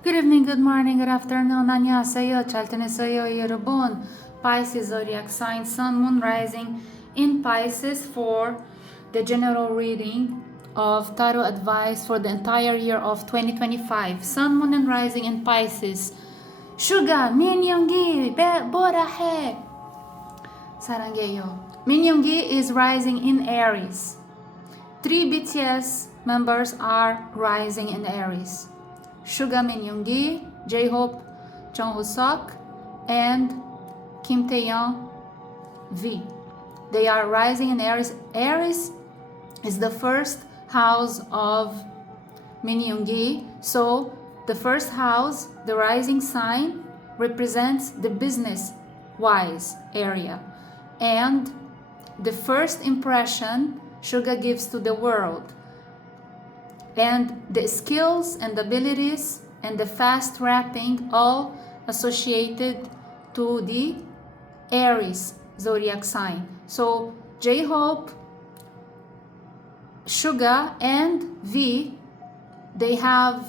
Good evening, good morning, good afternoon. 안녕하세요. 잘 지내세요, 여러분. Pisces zodiac sign, Sun, Moon, Rising in Pisces for the general reading of tarot advice for the entire year of 2025. Sun, Moon, and Rising in Pisces. SUGA 민영기 뭐라 해? 사랑해요. 민영기 is rising in Aries. 3 BTS members are rising in Aries. SUGA Minyoongi, J-Hope, Jung Hoseok, and Kim Taeyoung V. They are rising in Aries. Aries is the first house of Minyoongi. So the first house, the rising sign, represents the business-wise area. And the first impression SUGA gives to the world. And the skills and abilities and the fast rapping all associated to the Aries zodiac sign. So J-Hope, SUGA, and V, they have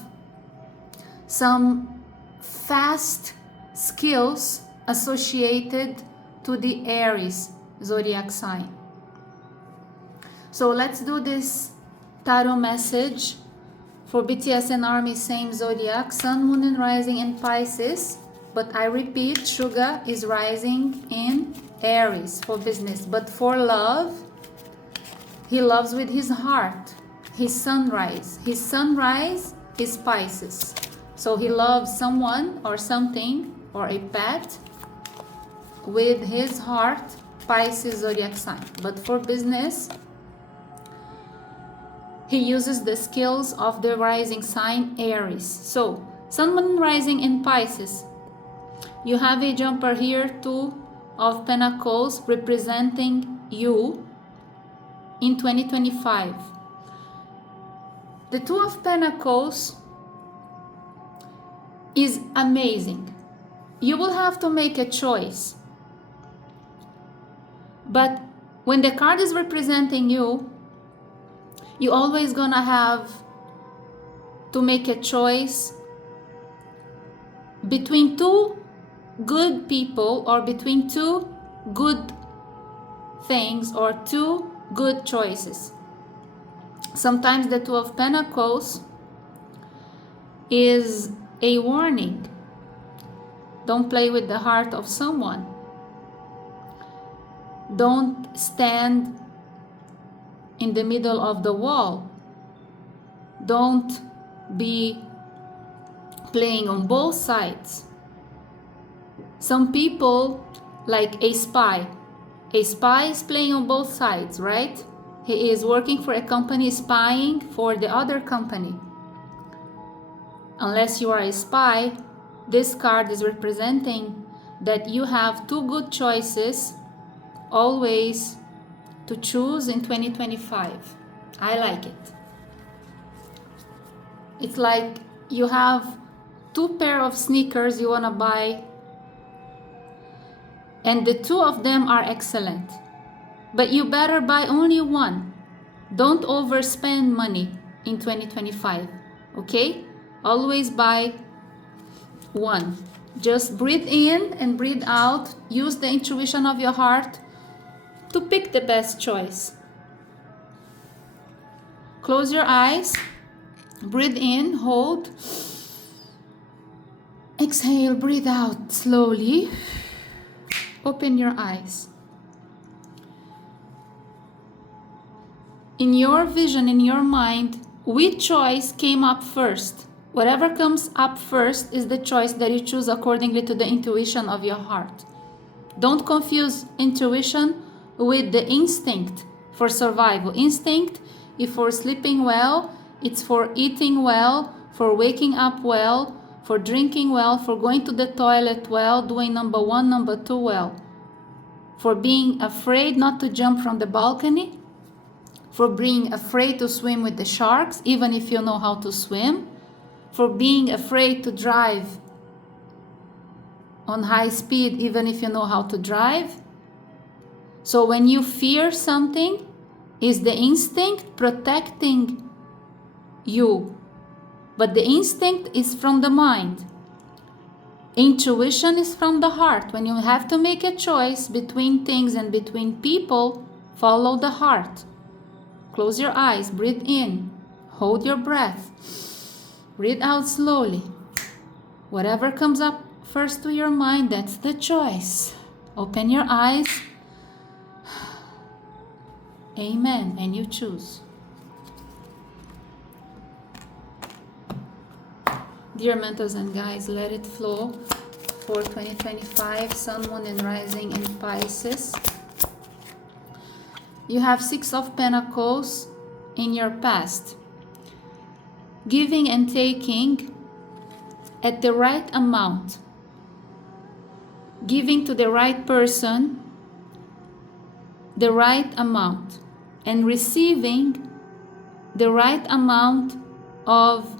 some fast skills associated to the Aries zodiac sign. So let's do this tarot message for BTS and ARMY, same zodiac, Sun, Moon, and Rising in Pisces. But I repeat, SUGA is rising in Aries for business. But for love, he loves with his heart. His sunrise is Pisces. So he loves someone or something or a pet with his heart, Pisces zodiac sign. But for business, he uses the skills of the rising sign Aries. So, Sun, Moon, Rising in Pisces. You have a jumper here, 2 of Pentacles, representing you in 2025. The 2 of Pentacles is amazing. You will have to make a choice. But when the card is representing you, you always gonna have to make a choice between 2 good people or between 2 good things or 2 good choices. Sometimes the 2 of Pentacles is a warning. Don't play with the heart of someone. Don't stand in the middle of the wall. Don't be playing on both sides. Some people, like a spy is playing on both sides, right? He is working for a company, spying for the other company. Unless you are a spy, this card is representing that you have 2 good choices always to choose in 2025. I like it. It's like you have 2 pair of sneakers you want to buy, and the 2 of them are excellent, but you better buy only one. Don't overspend money in 2025, okay? Always buy one. Just breathe in and breathe out. Use the intuition of your heart to pick the best choice. Close your eyes, breathe in, hold, exhale, breathe out slowly, open your eyes. In your vision, in your mind, which choice came up first? Whatever comes up first is the choice that you choose accordingly to the intuition of your heart. Don't confuse intuition with the instinct for survival. Instinct is for sleeping well, it's for eating well, for waking up well, for drinking well, for going to the toilet well, doing number 1, number 2 well, for being afraid not to jump from the balcony, for being afraid to swim with the sharks, even if you know how to swim, for being afraid to drive on high speed, even if you know how to drive. So when you fear something, is the instinct protecting you But the instinct is from the mind. Intuition is from the heart. When you have to make a choice between things and between people, follow the heart. Close your eyes, breathe in, hold your breath, breathe out slowly. Whatever comes up first to your mind, that's the choice. Open your eyes. Amen. And you choose. Dear mentors and guides, let it flow for 2025, Sun, Moon, and Rising in Pisces. You have Six of Pentacles in your past. Giving and taking at the right amount. Giving to the right person the right amount. And receiving the right amount of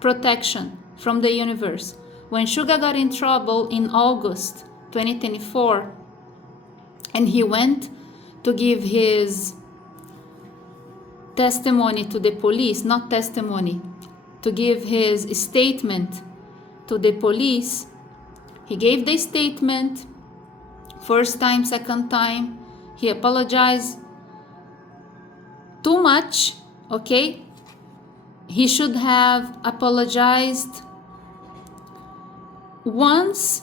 protection from the universe. When Suga got in trouble in August 2024 and he went to give his testimony to the police, not testimony, to give his statement to the police, he gave the statement, first time, second time, he apologized too much, okay? He should have apologized once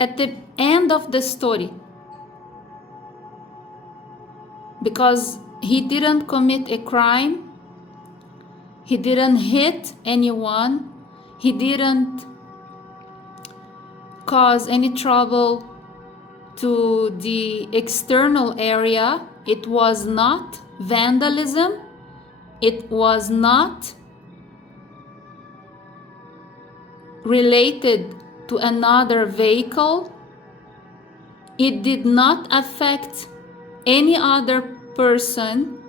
at the end of the story, because he didn't commit a crime, he didn't hit anyone, he didn't cause any trouble to the external area. It was not vandalism. It was not related to another vehicle. It did not affect any other person.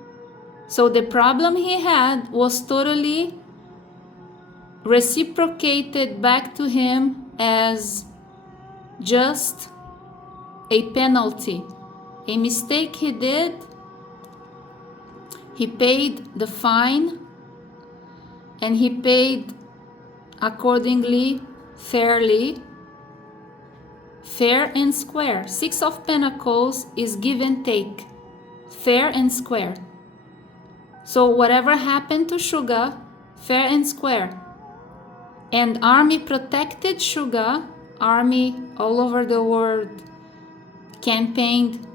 So the problem he had was totally reciprocated back to him as just a penalty. A mistake he did, he paid the fine, and he paid accordingly, fairly, fair and square. Six of Pentacles is give and take, fair and square. So whatever happened to Suga, fair and square. And Army protected Suga. Army all over the world campaigned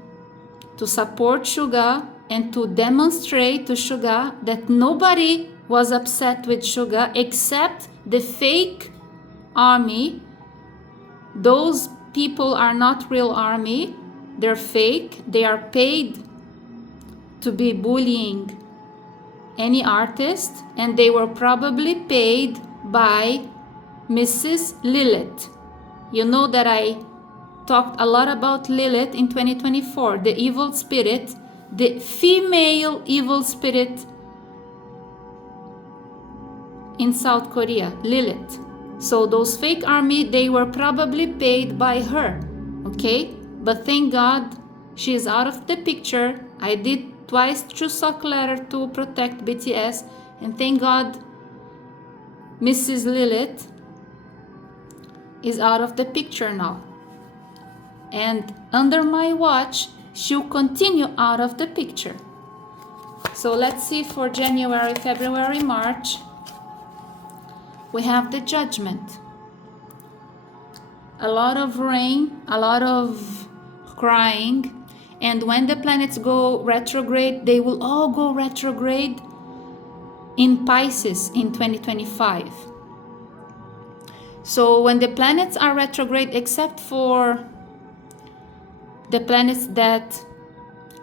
to support Suga and to demonstrate to Suga that nobody was upset with Suga except the fake army. Those people are not real army. They're fake. They are paid to be bullying any artist, and they were probably paid by Mrs. Lilith. You know that I talked a lot about Lilith in 2024, the evil spirit, the female evil spirit in South Korea, Lilith. So those fake army, they were probably paid by her, okay? But thank God she is out of the picture. I did twice Chuseok letter to protect BTS, and thank God Mrs. Lilith is out of the picture now. And under my watch, she'll continue out of the picture. So let's see for January, February, March. We have the Judgment. A lot of rain, a lot of crying. And when the planets go retrograde, they will all go retrograde in Pisces in 2025. So when the planets are retrograde, except for the planets that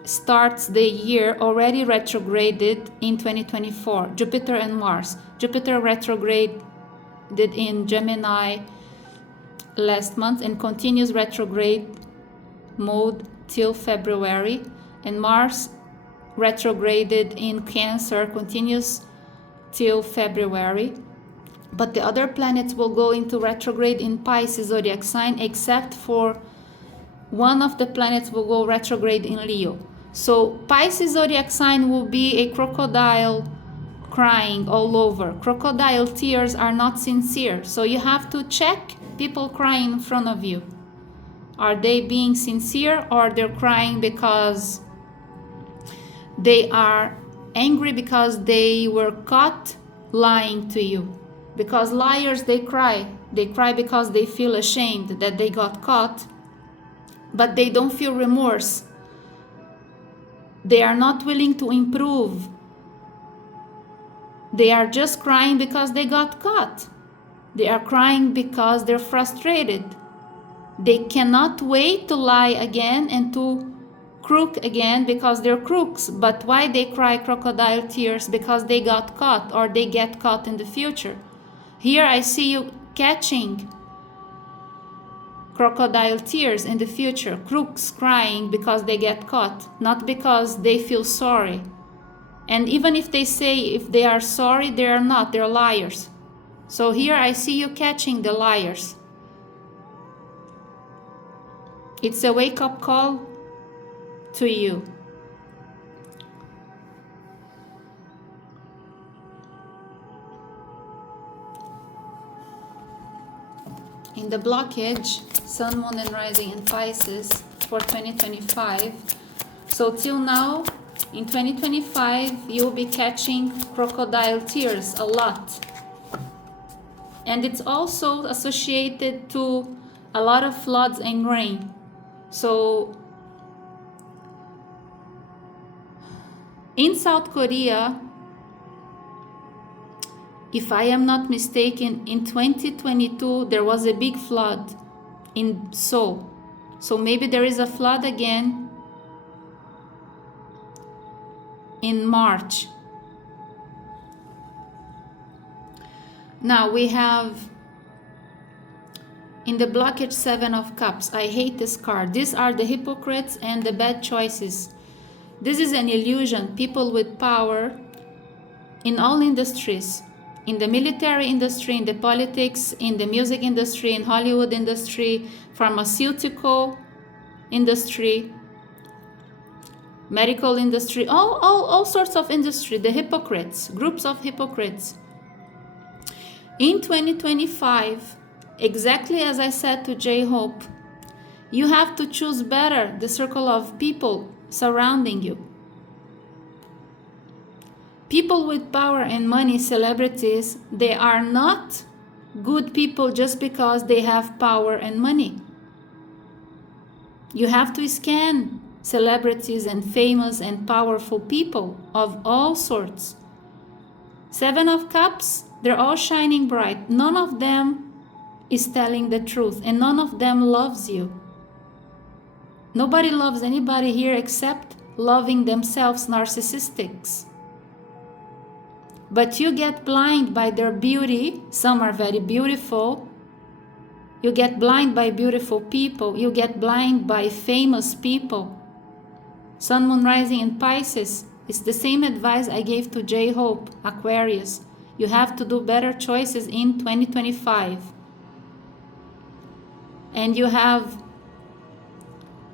starts the year already retrograded in 2024, Jupiter and Mars. Jupiter retrograded in Gemini last month and continues retrograde mode till February, and Mars retrograded in Cancer, continues till February. But the other planets will go into retrograde in Pisces zodiac sign, except for one of the planets will go retrograde in Leo. So Pisces zodiac sign will be a crocodile crying all over. Crocodile tears are not sincere. So you have to check people crying in front of you. Are they being sincere, or they're crying because they are angry because they were caught lying to you? Because liars, they cry. They cry because they feel ashamed that they got caught, but they don't feel remorse. They are not willing to improve. They are just crying because they got caught. They are crying because they're frustrated. They cannot wait to lie again and to crook again because they're crooks. But why they cry crocodile tears? Because they got caught, or they get caught in the future. Here I see you catching crocodile tears in the future. Crooks crying because they get caught, not because they feel sorry. And even if they say if they are sorry, they are not. They're liars. So here I see you catching the liars. It's a wake-up call to you. In the blockage, Sun, Moon, and Rising in Pisces for 2025. So till now, in 2025, you'll be catching crocodile tears a lot. And it's also associated to a lot of floods and rain. So in South Korea, if I am not mistaken, in 2022 there was a big flood in Seoul. So maybe there is a flood again in March. Now we have in the blockage 7 of Cups. I hate this card. These are the hypocrites and the bad choices. This is an illusion. People with power in all industries, in the military industry, in the politics, in the music industry, in Hollywood industry, pharmaceutical industry, medical industry, all sorts of industry, the hypocrites, groups of hypocrites. In 2025, exactly as I said to J-Hope, you have to choose better the circle of people surrounding you. People with power and money, celebrities, they are not good people just because they have power and money. You have to scan celebrities and famous and powerful people of all sorts. 7 of Cups, they're all shining bright. None of them is telling the truth, and none of them loves you. Nobody loves anybody here except loving themselves, narcissistics. But you get blind by their beauty. Some are very beautiful. You get blind by beautiful people. You get blind by famous people. Sun, Moon, Rising in Pisces. It's the same advice I gave to J-Hope, Aquarius. You have to do better choices in 2025. And you have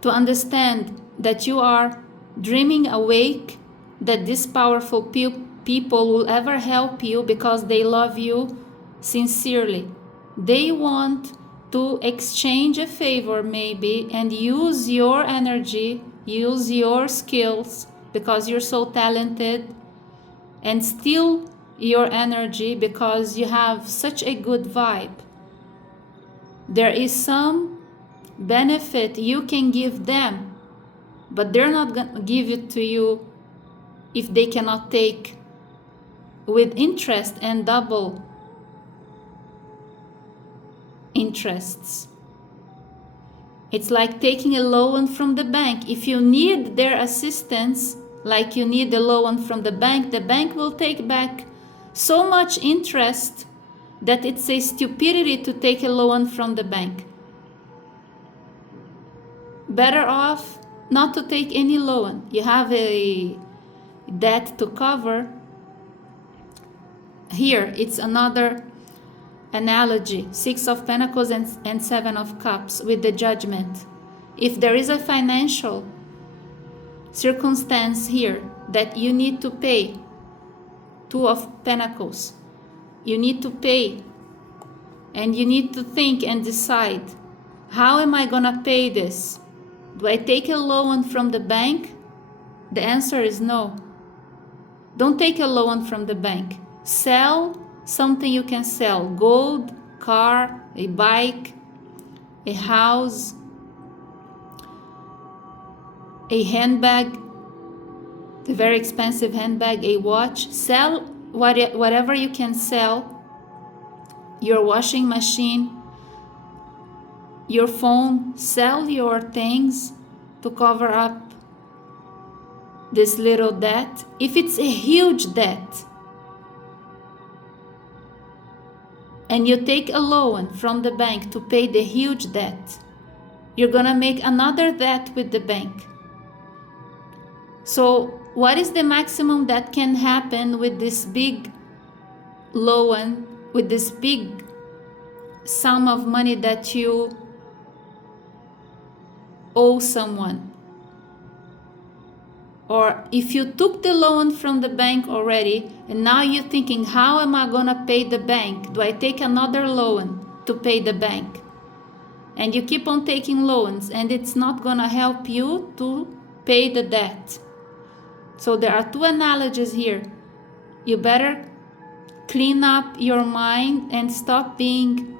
to understand that you are dreaming awake, that these powerful people will ever help you because they love you sincerely. They want to exchange a favor maybe and use your energy, use your skills because you're so talented, and steal your energy because you have such a good vibe. There is some benefit you can give them, but they're not going to give it to you if they cannot take with interest and double interests. It's like taking a loan from the bank. If you need their assistance, like you need a loan from the bank will take back so much interest that it's a stupidity to take a loan from the bank. Better off not to take any loan. You have a debt to cover. Here, it's another analogy. 6 of Pentacles and 7 of Cups with the Judgment. If there is a financial circumstance here that you need to pay, Two of Pentacles. You need to pay. And you need to think and decide, how am I gonna pay this? Do I take a loan from the bank? The answer is no. Don't take a loan from the bank. Sell something you can sell. Gold, car, a bike, a house, a handbag, a very expensive handbag, a watch. Sell whatever you can sell. Your washing machine, your phone. Sell your things to cover up this little debt. If it's a huge debt and you take a loan from the bank to pay the huge debt, you're gonna make another debt with the bank. So what is the maximum that can happen with this big loan, with this big sum of money that you owe someone? Or if you took the loan from the bank already and now you're thinking, how am I gonna pay the bank? Do I take another loan to pay the bank? And you keep on taking loans and it's not gonna help you to pay the debt. So there are two analogies here. You better clean up your mind and stop being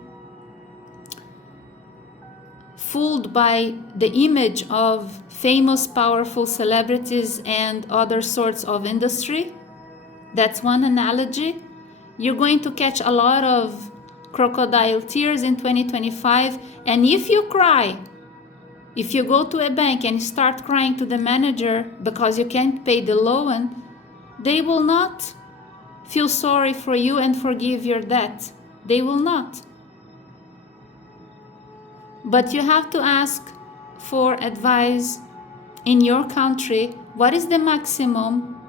fooled by the image of famous, powerful celebrities and other sorts of industry. That's one analogy. You're going to catch a lot of crocodile tears in 2025. And if you cry, if you go to a bank and start crying to the manager because you can't pay the loan, they will not feel sorry for you and forgive your debt. They will not. But you have to ask for advice in your country. What is the maximum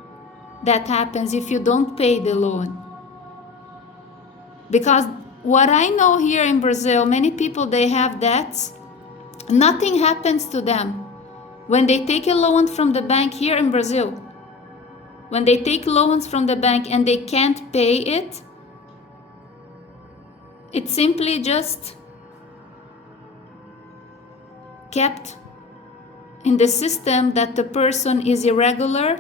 that happens if you don't pay the loan? Because what I know here in Brazil, many people, they have debts. Nothing happens to them. When they take a loan from the bank here in Brazil, when they take loans from the bank and they can't pay it, it's simply just kept in the system that the person is irregular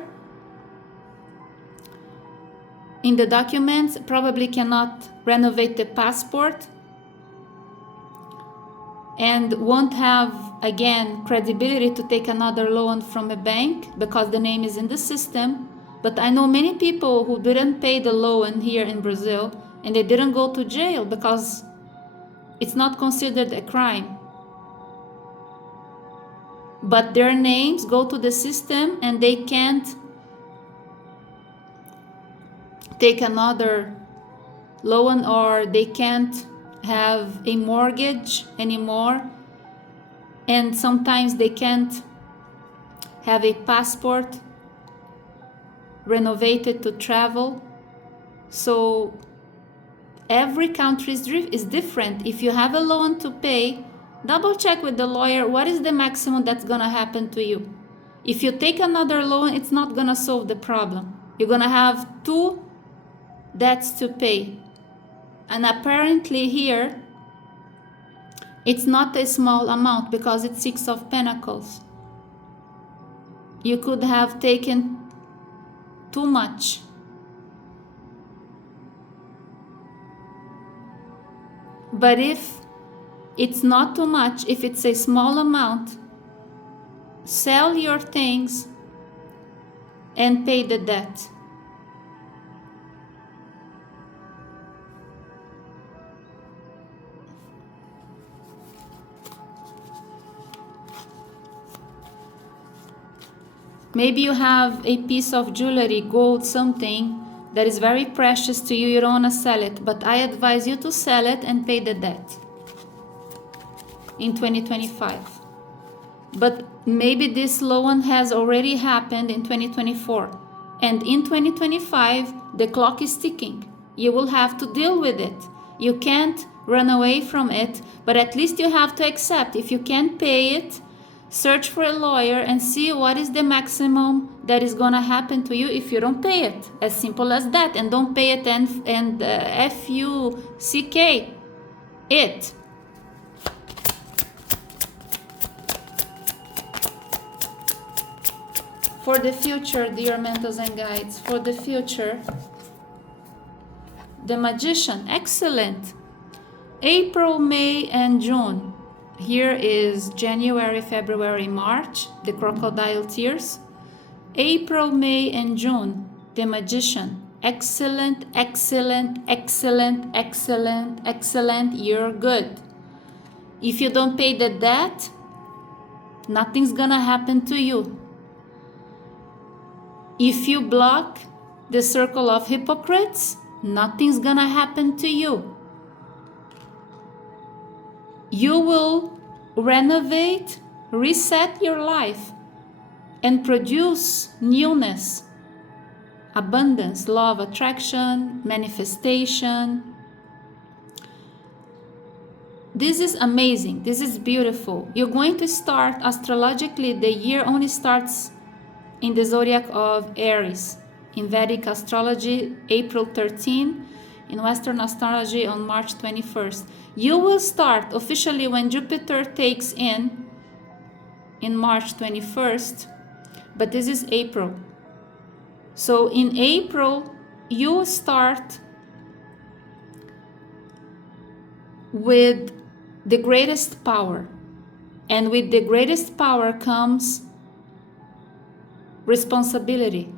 in the documents, probably cannot renovate the passport, and won't have, again, credibility to take another loan from a bank because the name is in the system. But I know many people who didn't pay the loan here in Brazil and they didn't go to jail because it's not considered a crime. But their names go to the system and they can't take another loan, or they can't have a mortgage anymore, and sometimes they can't have a passport renovated to travel. So every country is different. If you have a loan to pay, double check with the lawyer what is the maximum that's gonna happen to you. If you take another loan, it's not gonna solve the problem. You're gonna have two debts to pay. And apparently here, it's not a small amount because it's 6 of Pentacles. You could have taken too much. But if it's not too much, if it's a small amount, sell your things and pay the debt. Maybe you have a piece of jewelry, gold, something that is very precious to you. You don't want to sell it, but I advise you to sell it and pay the debt in 2025. But maybe this loan has already happened in 2024. And in 2025, the clock is ticking. You will have to deal with it. You can't run away from it, but at least you have to accept. If you can't pay it, search for a lawyer and see what is the maximum that is gonna happen to you if you don't pay it. As simple as that. And don't pay it and F-U-C-K it. For the future, dear mentors and guides, for the future, the Magician, excellent. April, May, and June. Here is January, February, March, the crocodile tears. April, May, and June, the Magician. Excellent, excellent, excellent, excellent, excellent. You're good. If you don't pay the debt, nothing's gonna happen to you. If you block the circle of hypocrites, nothing's gonna happen to you. You will renovate, reset your life, and produce newness, abundance, law of attraction, manifestation. This is amazing. This is beautiful. You're going to start astrologically. The year only starts in the zodiac of Aries. In Vedic astrology, April 13. In Western astrology, on March 21st. You will start officially when Jupiter takes in March 21st. But this is April. So in April, you start with the greatest power. And with the greatest power comes responsibility.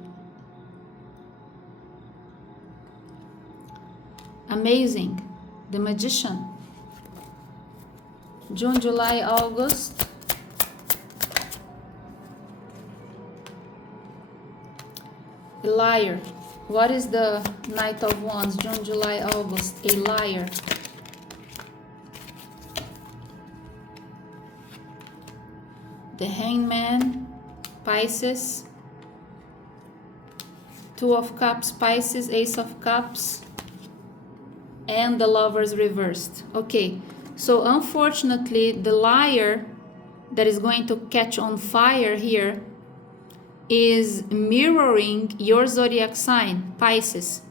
Amazing. The Magician. June, July, August. A liar. What is the Knight of Wands? June, July, August. A liar. The Hangman, Pisces. Two of Cups, Pisces, Ace of Cups, and the Lovers reversed. Okay, so unfortunately, the liar that is going to catch on fire here is mirroring your zodiac sign, Pisces.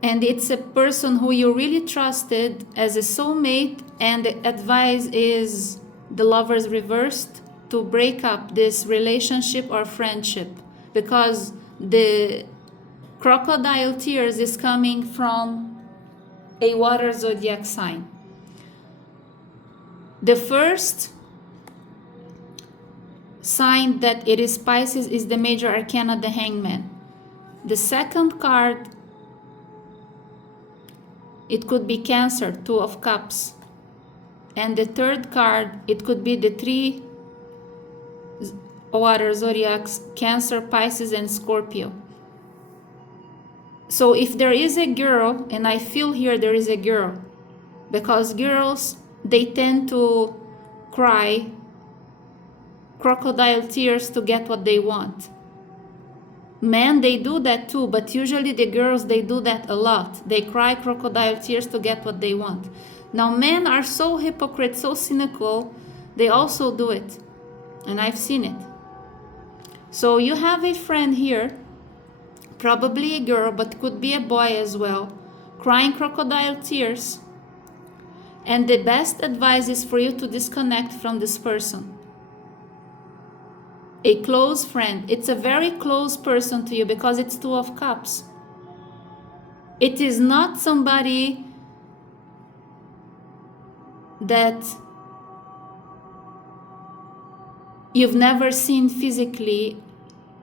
And it's a person who you really trusted as a soulmate, and the advice is the Lovers reversed, to break up this relationship or friendship, because the crocodile tears is coming from a water zodiac sign. The first sign that it is Pisces is the major arcana, the Hangman. The second card, it could be Cancer, Two of Cups. And the third card, it could be the three water zodiacs, Cancer, Pisces, and Scorpio. So if there is a girl, and I feel here there is a girl, because girls, they tend to cry crocodile tears to get what they want. Men, they do that too, but usually the girls, they do that a lot. They cry crocodile tears to get what they want. Now men are so hypocrite, so cynical, they also do it. And I've seen it. So you have a friend here, probably a girl, but could be a boy as well, crying crocodile tears. And the best advice is for you to disconnect from this person. A close friend. It's a very close person to you because it's Two of Cups. It is not somebody that you've never seen physically.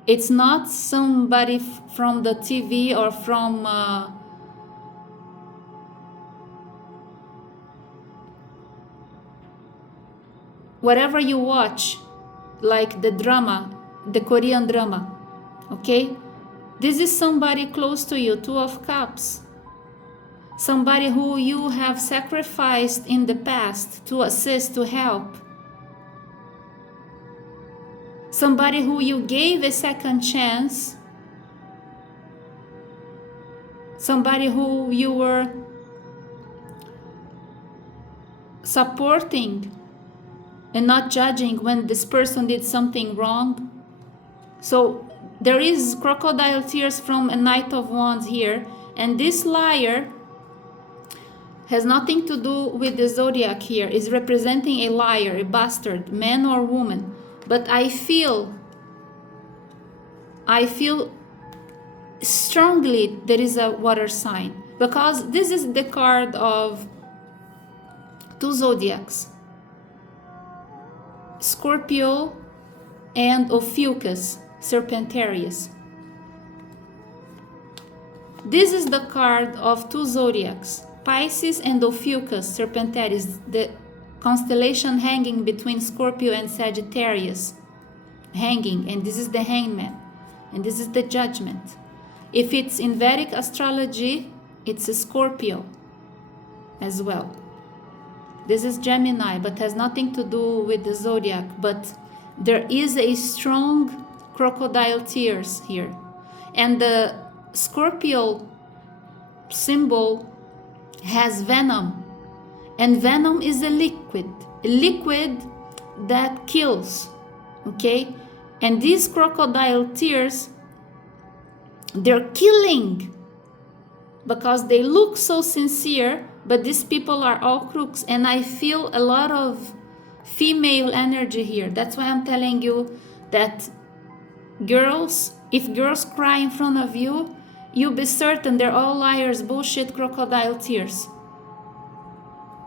It's not somebody from the TV or from whatever you watch, like the drama, the Korean drama, okay? This is somebody close to you, Two of Cups. Somebody who you have sacrificed in the past to assist, to help. Somebody who you gave a second chance. Somebody who you were supporting and not judging when this person did something wrong. So there is crocodile tears from a Knight of Wands here, and this liar has nothing to do with the zodiac here. Is representing a liar, a bastard, man or woman. But I feel strongly there is a water sign, because this is the card of two zodiacs, Scorpio and Ophiuchus, Serpentarius. This is the card of two zodiacs, Pisces and Ophiuchus, Serpentarius, the constellation hanging between Scorpio and Sagittarius, hanging, and this is the Hangman, and this is the Judgment. If it's in Vedic astrology, it's a Scorpio as well. This is Gemini, but has nothing to do with the zodiac, but there is a strong crocodile tears here. And the Scorpio symbol has venom, and venom is a liquid that kills, okay? And these crocodile tears, they're killing because they look so sincere, but these people are all crooks. And I feel a lot of female energy here. That's why I'm telling you that girls, if girls cry in front of you, you be certain they're all liars, bullshit, crocodile tears.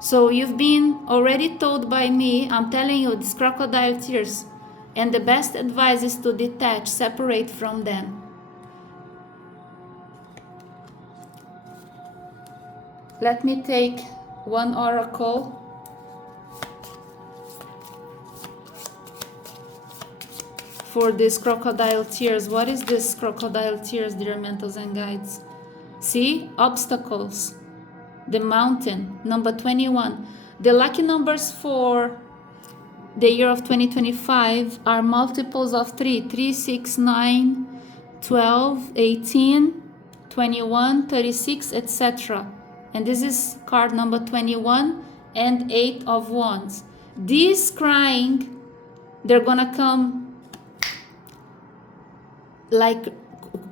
So you've been already told by me, I'm telling you, these crocodile tears. And the best advice is to detach, separate from them. Let me take one oracle. For this crocodile tears. What is this crocodile tears, dear mentors and guides? See, obstacles, the mountain, number 21. The lucky numbers for the year of 2025 are multiples of 3, 3, 6, 9, 12, 18, 21, 36, etc. And this is card number 21 and 8 of Wands. These crying, they're gonna come like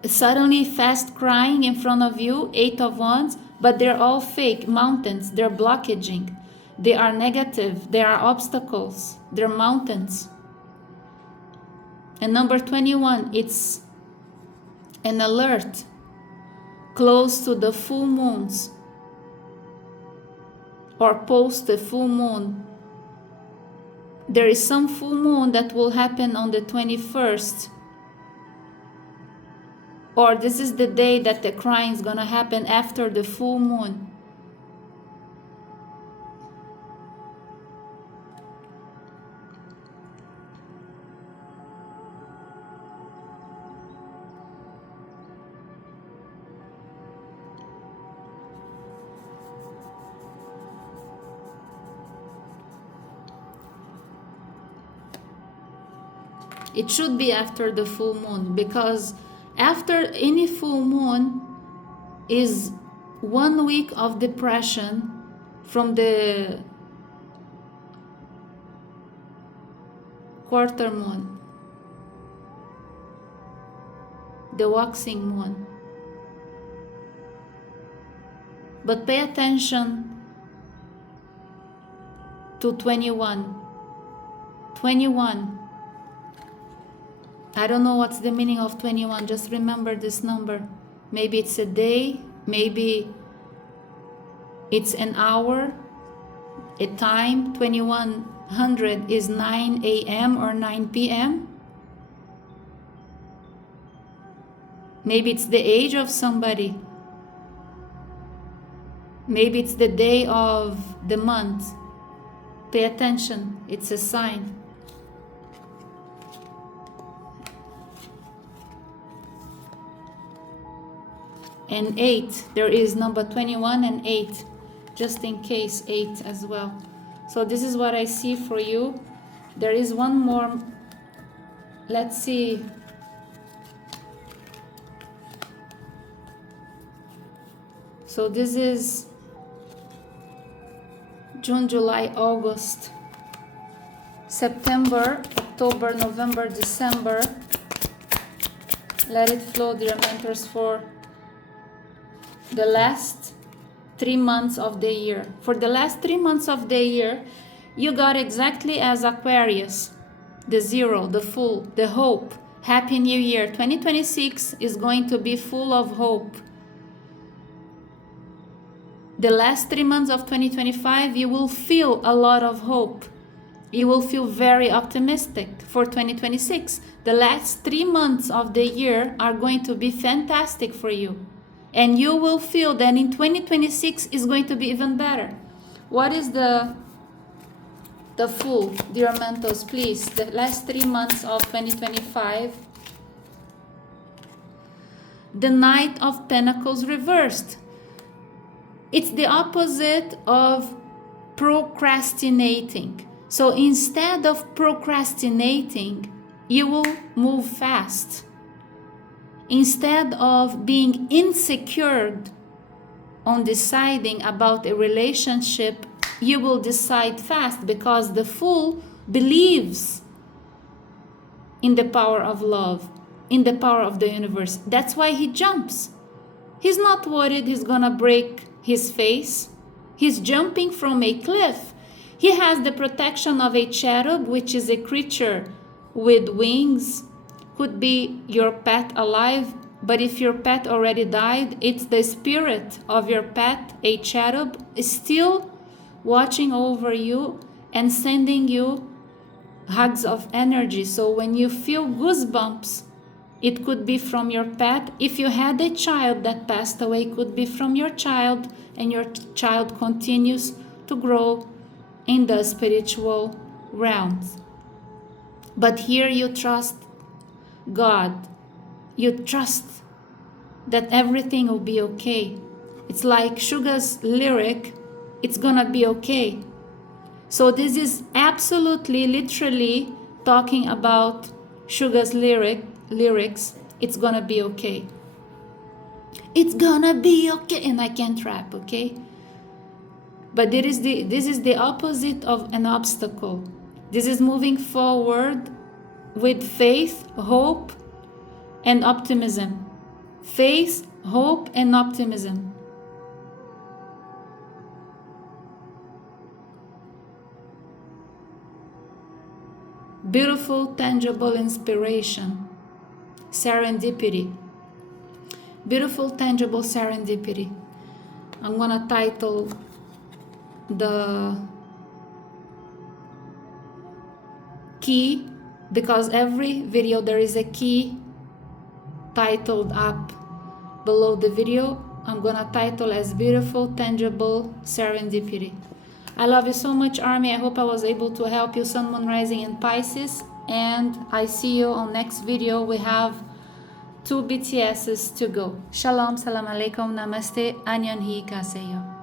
suddenly fast crying in front of you, 8 of Wands, but they're all fake mountains. They're blockaging. They are negative. They are obstacles. They're mountains. And number 21, it's an alert close to the full moons or post the full moon. There is some full moon that will happen on the 21st. Or this is the day that the crying is gonna happen after the full moon. It should be after the full moon, because after any full moon is 1 week of depression from the quarter moon, the waxing moon. But pay attention to 21. 21. I don't know what's the meaning of 21. Just remember this number. Maybe it's a day. Maybe it's an hour, a time. 2100 is 9 a.m. or 9 p.m. Maybe it's the age of somebody. Maybe it's the day of the month. Pay attention. It's a sign. And 8, there is number 21 and 8, just in case 8 as well. So this is what I see for you. There is one more. Let's see. So this is June, July, August, September, October, November, December. Let it flow, dear mentors, for the last 3 months of the year. For the last 3 months of the year, you got exactly as Aquarius, the zero, the full, the hope. Happy New Year. 2026 is going to be full of hope. The last 3 months of 2025, you will feel a lot of hope. You will feel very optimistic for 2026. The last 3 months of the year are going to be fantastic for you. And you will feel that in 2026 is going to be even better. What is the Fool, dear mentors, please? The last 3 months of 2025. The Knight of Pentacles reversed. It's the opposite of procrastinating. So instead of procrastinating, you will move fast. Instead of being insecure on deciding about a relationship, you will decide fast, because the Fool believes in the power of love, in the power of the universe. That's why he jumps. He's not worried he's gonna break his face. He's jumping from a cliff. He has the protection of a cherub, which is a creature with wings. Could be your pet alive, but if your pet already died, it's the spirit of your pet, a cherub, is still watching over you and sending you hugs of energy. So when you feel goosebumps, it could be from your pet. If you had a child that passed away, it could be from your child, and your child continues to grow in the spiritual realms. But here you trust God. You trust that everything will be okay. It's like Suga's lyric, it's gonna be okay. So this is absolutely, literally talking about Suga's lyrics. It's gonna be okay. It's gonna be okay. And I can't rap, okay? But this is the opposite of an obstacle. This is moving forward with faith, hope, and optimism. Faith, hope, and optimism. Beautiful, tangible inspiration. Serendipity. Beautiful, tangible serendipity. I'm gonna title the key, because every video there is a key titled up below the video. I'm gonna title as Beautiful, Tangible Serendipity. I love you so much, Army. I hope I was able to help you, Sun, Moon, Rising in Pisces. And I see you on next video. We have 2 BTSs to go. Shalom, salam alaikum, namaste, annyeong hi kaseyo.